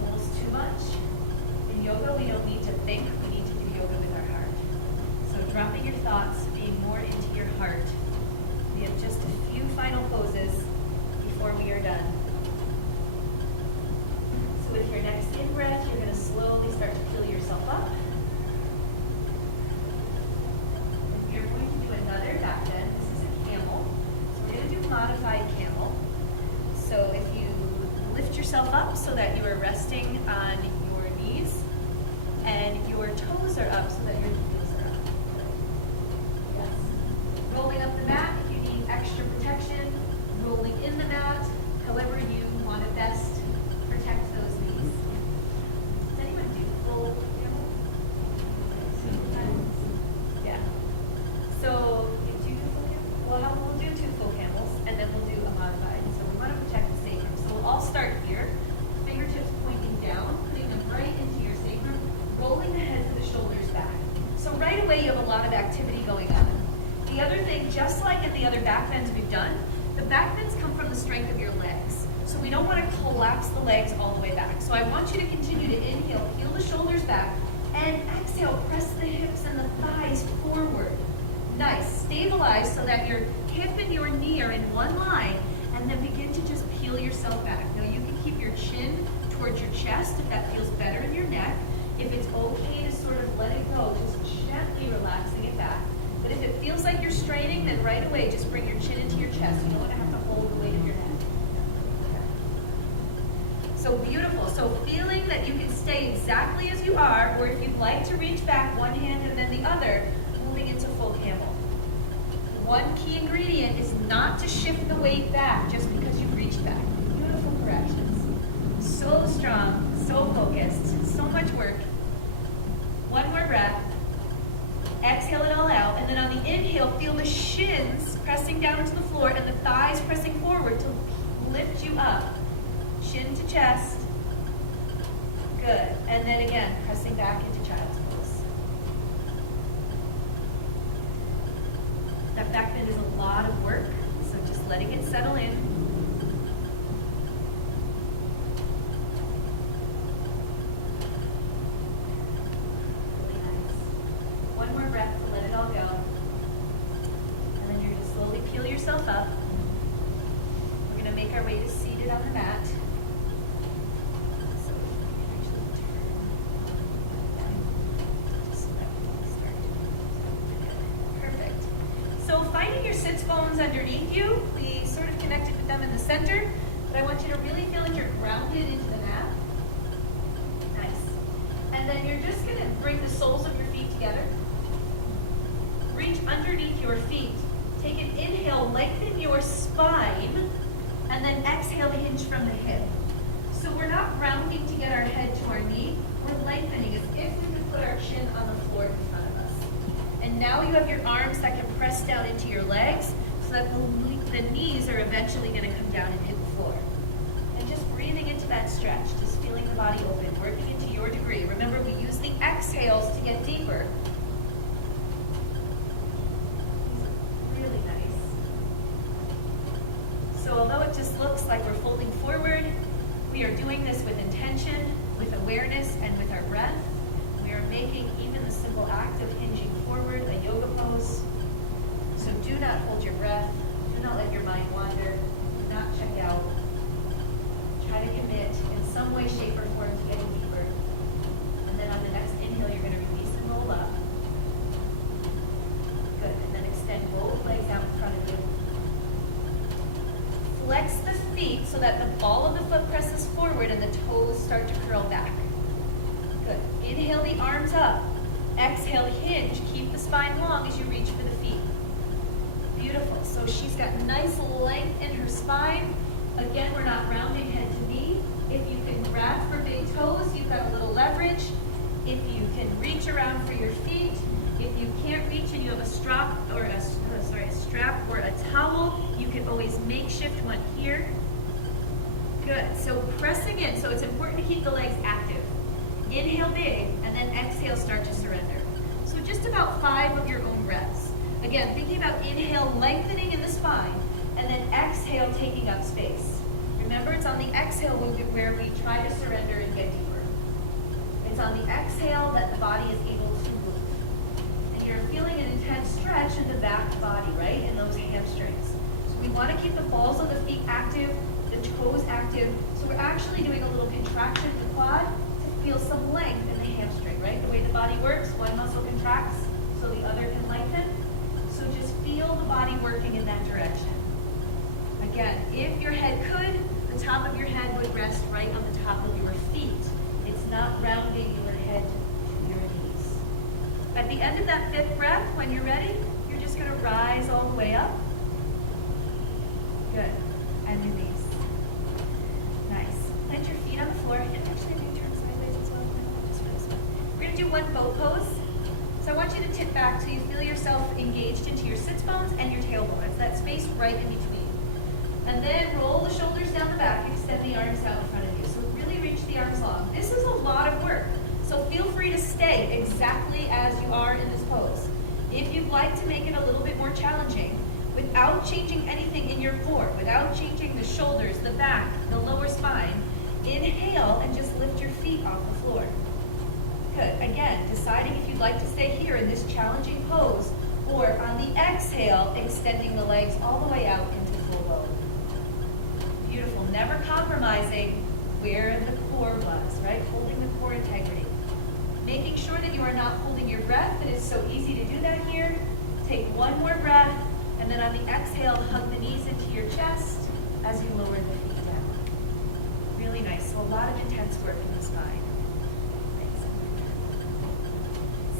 almost too much. In yoga, we don't need to think. We need to do yoga with our heart. So dropping your thoughts, being more into your heart. We have just a few final poses before we are done. So with your next in-breath, you're going to slowly start to peel yourself up. You're going to do another back bend. This is a camel. So we're going to do modified camel. So if you lift yourself up so that you are resting on your knees, and your toes are up so that your heels are up. Yes. Rolling up the mat if you need extra protection. Rolling in the mat, however you want to best protect those knees. Does anyone do full camel? Yeah. So if you do full camel, well, we'll do 2 full camels, and then we'll do a modified. So we want to protect the sacrum. So we'll all start here. Fingertips pointing down, putting them right into your sacrum, rolling the heads of the shoulders back. So right away you have a lot of activity going on. The other thing, just like in the other back bends we've done, the back bends come from the strength of your legs. So we don't want to collapse the legs all the way back. So I want you to continue to inhale, peel the shoulders back, and exhale, press the hips and the thighs forward. Nice. Stabilize so that your hip and your knee are in one line, and then begin to just peel yourself back. Now you can keep your chin towards your chest if that feels better in your neck. If it's okay to sort of let it go, just gently relaxing it back. But if it feels like you're straining, then right away just bring your chin into your chest. You don't want to have to hold the weight of your neck. So beautiful. So feeling that you can stay exactly as you are, or if you'd like to reach back one hand and then the other, moving into full camel. One key ingredient is not to shift the weight back just because you've reached back. Beautiful corrections. So strong, so focused, so much work. One more breath. Exhale it all out, and then on the inhale, feel the shins pressing down into the floor and the thighs pressing forward to lift you up. Shin to chest. Good. And then again, pressing back into child's pose. That back bend is a lot of work, so just letting it settle in. Really nice. One more breath to let it all go. And then you're going to slowly peel yourself up. We're going to make our way to seated on the mat. Sits bones underneath you. We sort of connected with them in the center, but I want you to really feel like you're grounded into the mat. Nice. And then you're just going to bring the soles of your feet together. Reach underneath your feet. Take an inhale, lengthen your spine, and then exhale, hinge from the hip. So we're not rounding to get our head to our knee. We're lengthening as if we could put our chin on the floor in front of us. And now you have your arms that can press down into your legs so that the knees are eventually going to come down and hit the floor. And just breathing into that stretch, just feeling the body open, working into your degree. Remember, we use the exhales to get deeper. Really nice. So although it just looks like we're folding forward, we are doing this with intention, with awareness, and with our breath. We are making even the simple act of hinging forward a yoga pose. So do not hold your breath. Do not let your mind wander. Do not check out. Try to commit in some way, shape, or form to getting deeper. And then on the next inhale, you're going to release and roll up. Good. And then extend both legs out in front of you. Flex the feet so that the ball of the foot presses forward and the toes start to curl back. Good. Inhale the arms up. Exhale, hinge. Keep the spine long as you reach for the feet. Beautiful. So she's got nice length in her spine. Again, we're not rounding head to knee. If you can grab for big toes, you've got a little leverage. If you can reach around for your feet. If you can't reach and you have a strap or a towel, you can always makeshift one here. Good. So pressing in. So it's important to keep the legs active. Inhale big, and then exhale, start to surrender. So just about 5 of your own breaths. Again, thinking about inhale, lengthening in the spine, and then exhale, taking up space. Remember, it's on the exhale where we try to surrender and get deeper. It's on the exhale that the body is able to move. And you're feeling an intense stretch in the back body, right, in those hamstrings. So we want to keep the balls of the feet active, the toes active. So we're actually doing a little contraction in the quad. Feel some length in the hamstring, right? The way the body works, one muscle contracts so the other can lengthen. So just feel the body working in that direction. Again, if your head could, the top of your head would rest right on the top of your feet. It's not rounding your head to your knees. At the end of that 5th breath, when you're ready, you're just going to rise all the way up. Good. And release. Nice. Plant your feet on the floor. We're going to do one boat pose. So I want you to tip back so you feel yourself engaged into your sits bones and your tailbone. It's that space right in between. And then roll the shoulders down the back, extend the arms out in front of you. So really reach the arms long. This is a lot of work. So feel free to stay exactly as you are in this pose. If you'd like to make it a little bit more challenging, without changing anything in your core, without changing the shoulders, the back, the lower spine, inhale and just lift your feet off the floor. Good. Again, deciding if you'd like to stay here in this challenging pose, or on the exhale, extending the legs all the way out into full boat. Beautiful. Never compromising where the core was, right? Holding the core integrity. Making sure that you are not holding your breath. It is so easy to do that here. Take one more breath, and then on the exhale, hug the knees into your chest as you lower the feet down. Really nice. So lot of intense work in the spine.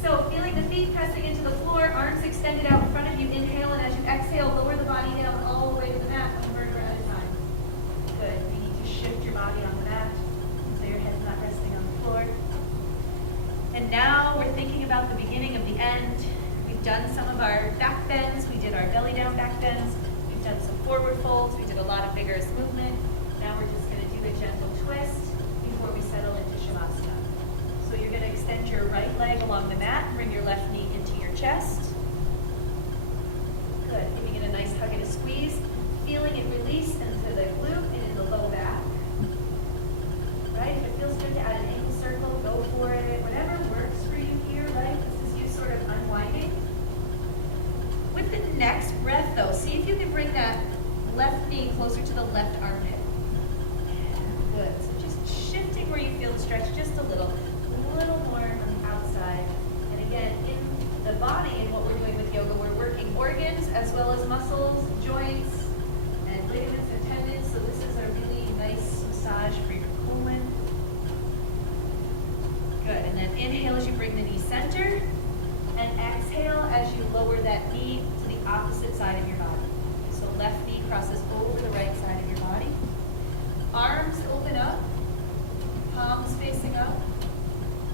So feeling the feet pressing into the floor, arms extended out in front of you. Inhale, and as you exhale, lower the body down all the way to the mat, one vertebra at a time. Good. You need to shift your body on the mat so your head's not resting on the floor. And now we're thinking about the beginning of the end. We've done some of our back bends. We did our belly down back bends. We've done some forward folds. We did a lot of vigorous movement. Now we're just going to do a gentle twist before we settle into Shavasana. So you're going to extend your right leg along the mat and bring your left knee into your chest. Good. Giving it a nice hug and a squeeze. Feeling it release into the glute and in the low back. Right? If it feels good to add an ankle circle, go for it. Whatever works for you here, right? This is you sort of unwinding. With the next breath, though, see if you can bring that left knee closer to the left armpit. Good. So just shifting where you feel the stretch just a little more on the outside. And again, in the body, and what we're doing with yoga, we're working organs as well as muscles, joints, and ligaments and tendons. So this is a really nice massage for your colon. Good. And then inhale as you bring the knee center, and exhale as you lower that knee to the opposite side of your body. So left knee crosses over the right side of your body. Arms open up, palms facing up,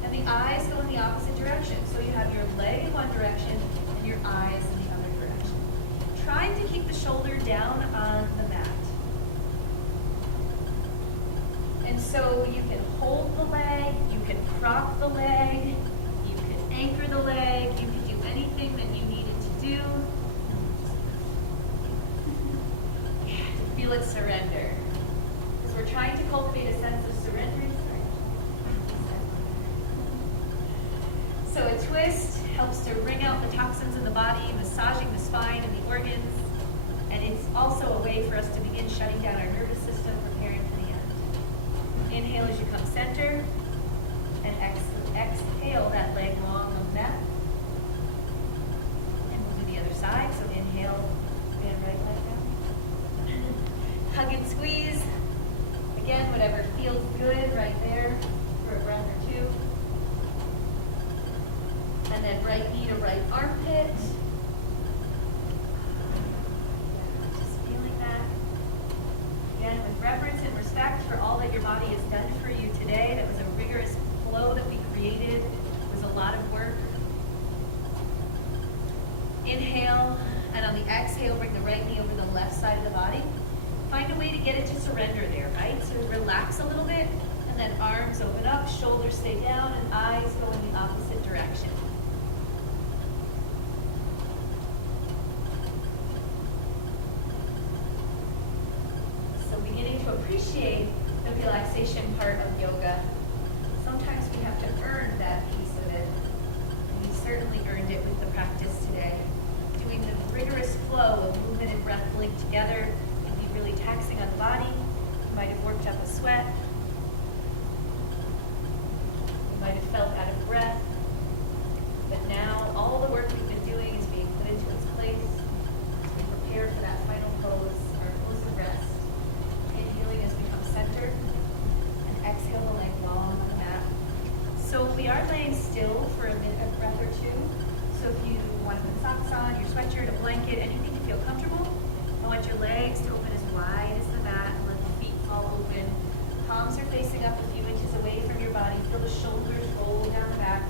and the eyes go in the opposite direction. So you have your leg in one direction and your eyes in the other direction. Trying to keep the shoulder down on the mat. And so you can hold the leg, you can prop the leg, you can anchor the leg, you can do anything that you needed to do. Feel it surrender. Because we're trying to cultivate a sense of surrender. So a twist helps to wring out the toxins in the body, massaging the spine and the organs. And it's also a way for us to begin shutting down our nervous system, preparing for the end. Inhale as you come center, and exhale that leg long on the mat. And we'll do the other side. So inhale, and right leg down. Hug and squeeze. Again, whatever feels good right there for a breath or two. And then right knee to right armpit. Just feeling that. Again, with reverence and respect for all that your body has done for you today. That was a rigorous flow that we created. It was a lot of work. Inhale, and on the exhale, bring the right knee over the left side of the body. Find a way to get it to surrender there, right? So relax a little bit, and then arms open up, shoulders stay down, and eyes go in the opposite direction. Appreciate the relaxation part of yoga. Sometimes we have to earn that piece of it. And we certainly earned it with the practice today. Doing the rigorous flow of movement and breath linked together can be really taxing on the body. You might have worked up a sweat. You might have felt out of breath. But now all the work we've been doing is being put into its place as we prepare for that final pose, our pose of rest. Inhaling as we come center, and exhale the leg long on the mat. So we are laying still for a breath or two. So if you want to put socks on, your sweatshirt, a blanket, anything to feel comfortable, I want your legs to open as wide as the mat, and let the feet fall open. Palms are facing up a few inches away from your body. Feel the shoulders roll down the back.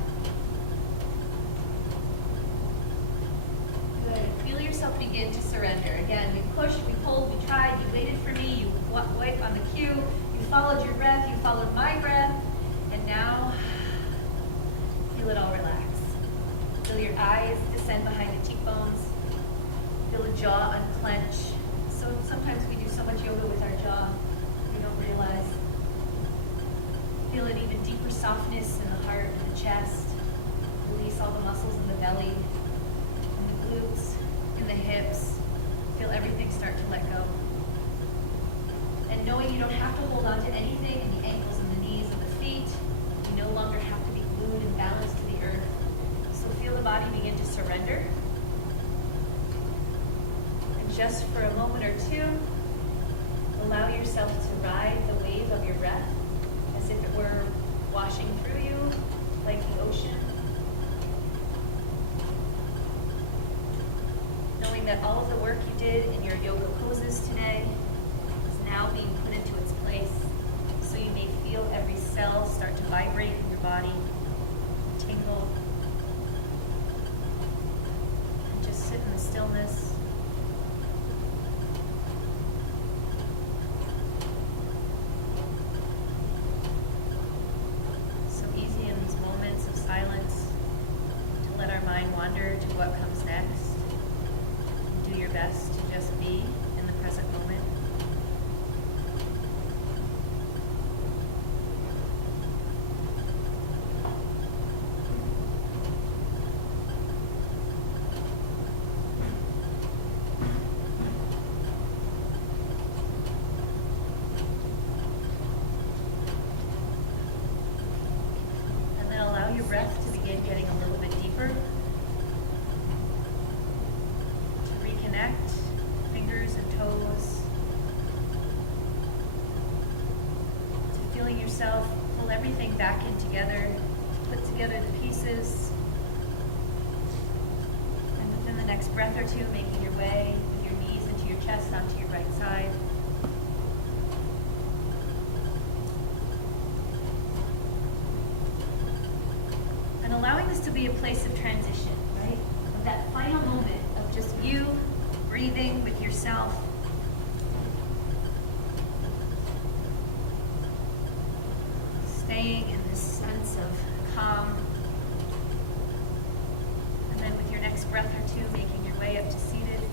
Good. Feel yourself begin to surrender. Again, we pushed, we pulled, we tried, you waited for me, you wait on the cue, you followed your breath, you followed my breath, and now feel it all relax. Feel your eyes descend behind the cheekbones. Feel the jaw unclench. So sometimes we do so much yoga with our jaw, we don't realize. Feel an even deeper softness in the heart and the chest. Release all the muscles in the belly, in the glutes, in the hips. Feel everything start to let go. And knowing you don't have to hold on to anything in the ankles and the knees and the feet, you no longer have to be glued and balanced to the earth. So feel the body begin to surrender. And just for a moment or two, allow yourself to ride the wave of your breath. stillness. So easy in these moments of silence to let our mind wander to what comes next. Do your best to just be in the present moment. And then allow your breath to begin getting a little bit deeper. To reconnect fingers and toes. To feeling yourself pull everything back in together. Put together the pieces. And within the next breath or two, making your way with your knees into your chest onto your right side. And allowing this to be a place of transition, right? Of that final moment of just you breathing with yourself. Staying in this sense of calm. And then with your next breath or two, making your way up to seated.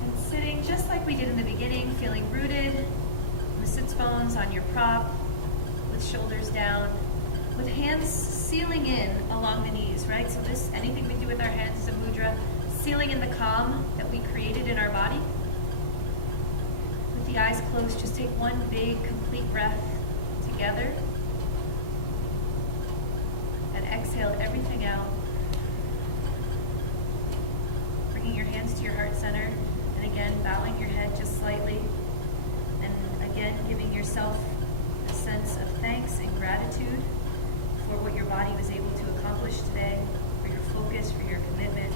And sitting just like we did in the beginning, feeling rooted in the sits bones on your prop, with shoulders down, with hands sealing in along the knees, right? So this, anything we do with our hands is a mudra, sealing in the calm that we created in our body. With the eyes closed, just take one big, complete breath together. And exhale everything out. Bringing your hands to your heart center. And again, bowing your head just slightly. And again, giving yourself a sense of thanks and gratitude for what your body was able to accomplish today, for your focus, for your commitment.